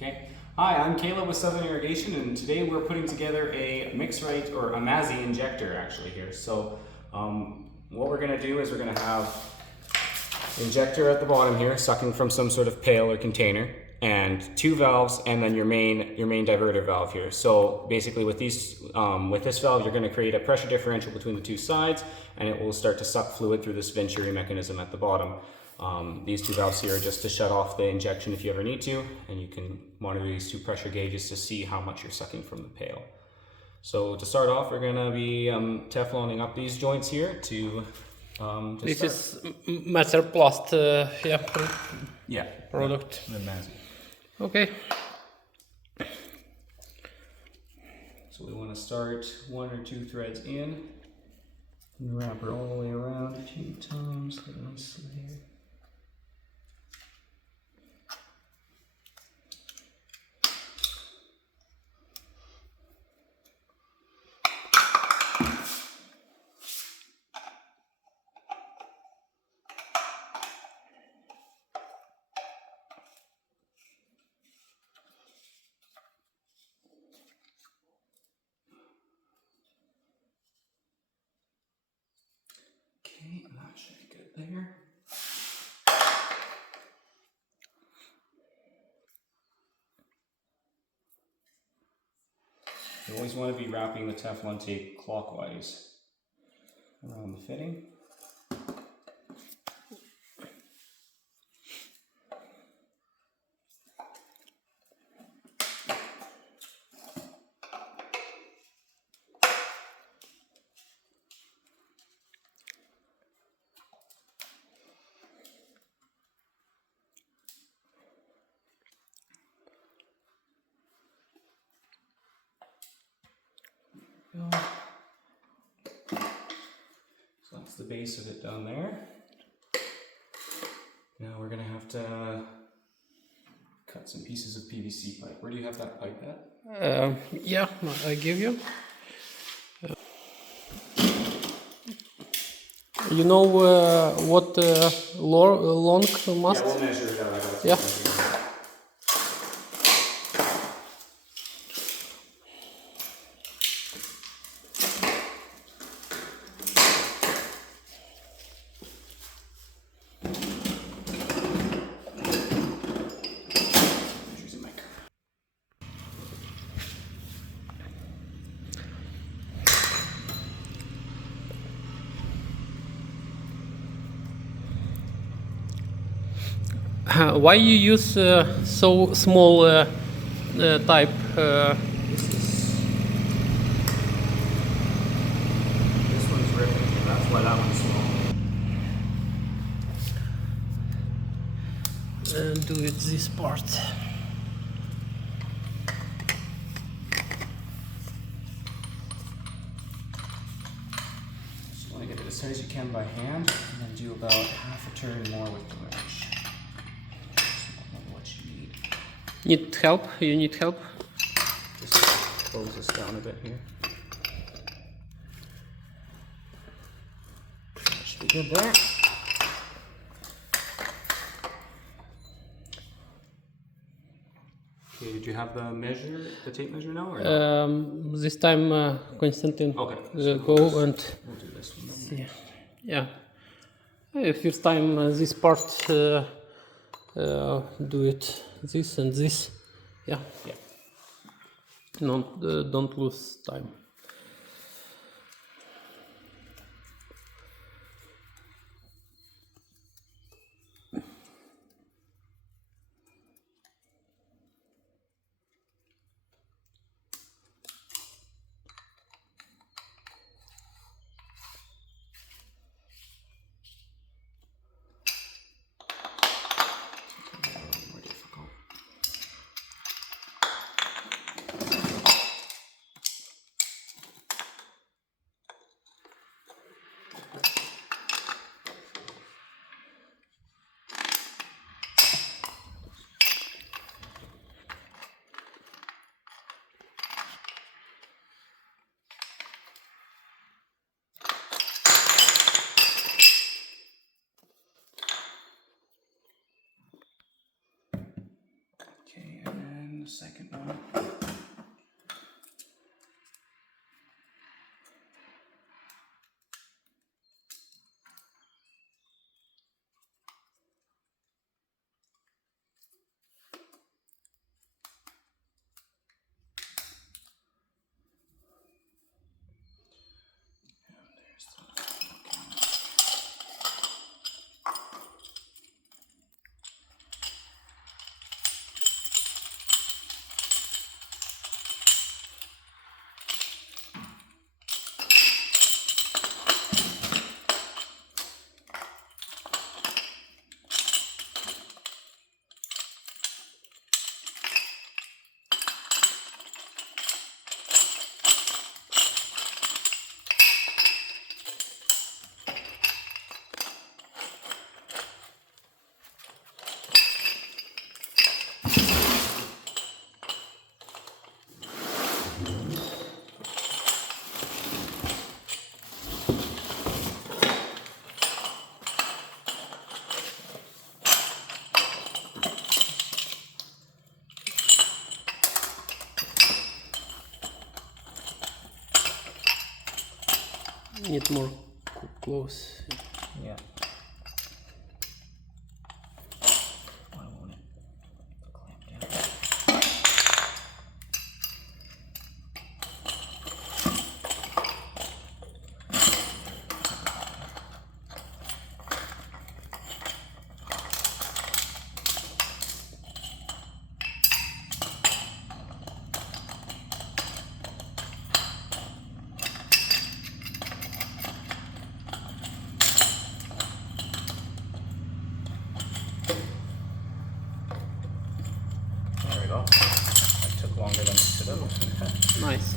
Okay. Hi, I'm Caleb with Southern Irrigation, and today we're putting together a mix-right, or a Mazzy injector actually here. So what we're going to do is we're going to have injector at the bottom here, sucking from some sort of pail or container, and two valves, and then your main diverter valve here. So basically with this valve, you're going to create a pressure differential between the two sides, and it will start to suck fluid through this venturi mechanism at the bottom. These two valves here are just to shut off the injection if you ever need to, and you can monitor these two pressure gauges to see how much you're sucking from the pail. So to start off, we're going to be Tefloning up these joints here to This is Masterplast product. The Mazzy. Okay. So we want to start one or two threads in and wrap her all the way around a few times. Nicely here. Okay, that should be good there. You always want to be wrapping the Teflon tape clockwise around the fitting. So that's the base of it down there. Now we're going to have to cut some pieces of PVC pipe. Where do you have that pipe at? Yeah, I give you. You know what long must? Yeah, we'll measure it out. Yeah. Why you use so small type? This one's ripping, that's why that one's small. Do it this part. Just want to get it as tight as you can by hand, and then do about half a turn more with the wrench. What you need. Need help? You need help? Just close this down a bit here. That should be good there. Okay, did you have the tape measure now? Or no? This time Konstantin Okay. go and We'll do this one then. yeah. First time this part do it this and this. Yeah. Yeah. No, don't lose time. More difficult. the second one. Need more close. Yeah. Why won't it clamp down? There we go. That took longer than it should have. Nice.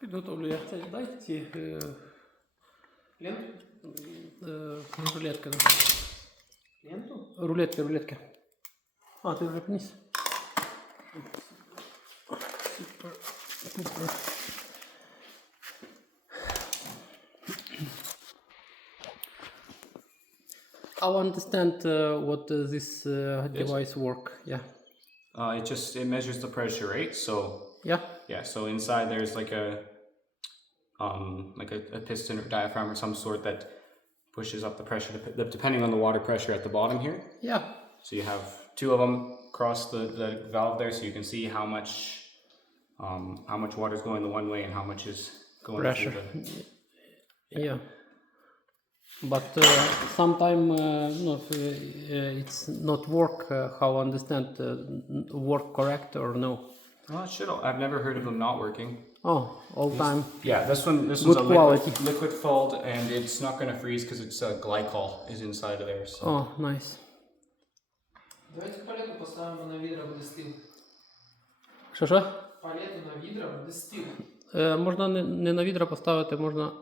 Підготовлю це, дай ці Ленту? рулетки. Ленту? Рулетки. А, ти вже приніс? Супер. I understand what this device work. Yeah. It measures the pressure, right? So Yeah. yeah, so inside there's like a piston or diaphragm or some sort that pushes up the pressure depending on the water pressure at the bottom here. Yeah. So you have two of them across the valve there, so you can see how much water is going the one way and how much is going Pressure. through the. Yeah. But sometimes it's not work. How understand work correct or no? Well, it should. I've never heard of them not working. Oh, all time. Yeah, this one's Good a quality. liquid filled, and it's not going to freeze because it's glycol is inside of there. So. Oh, nice. Давайте палету поставимо на відра, буде стіл. Що? Палету на відра, буде стіл. Можна не на відра поставити, можна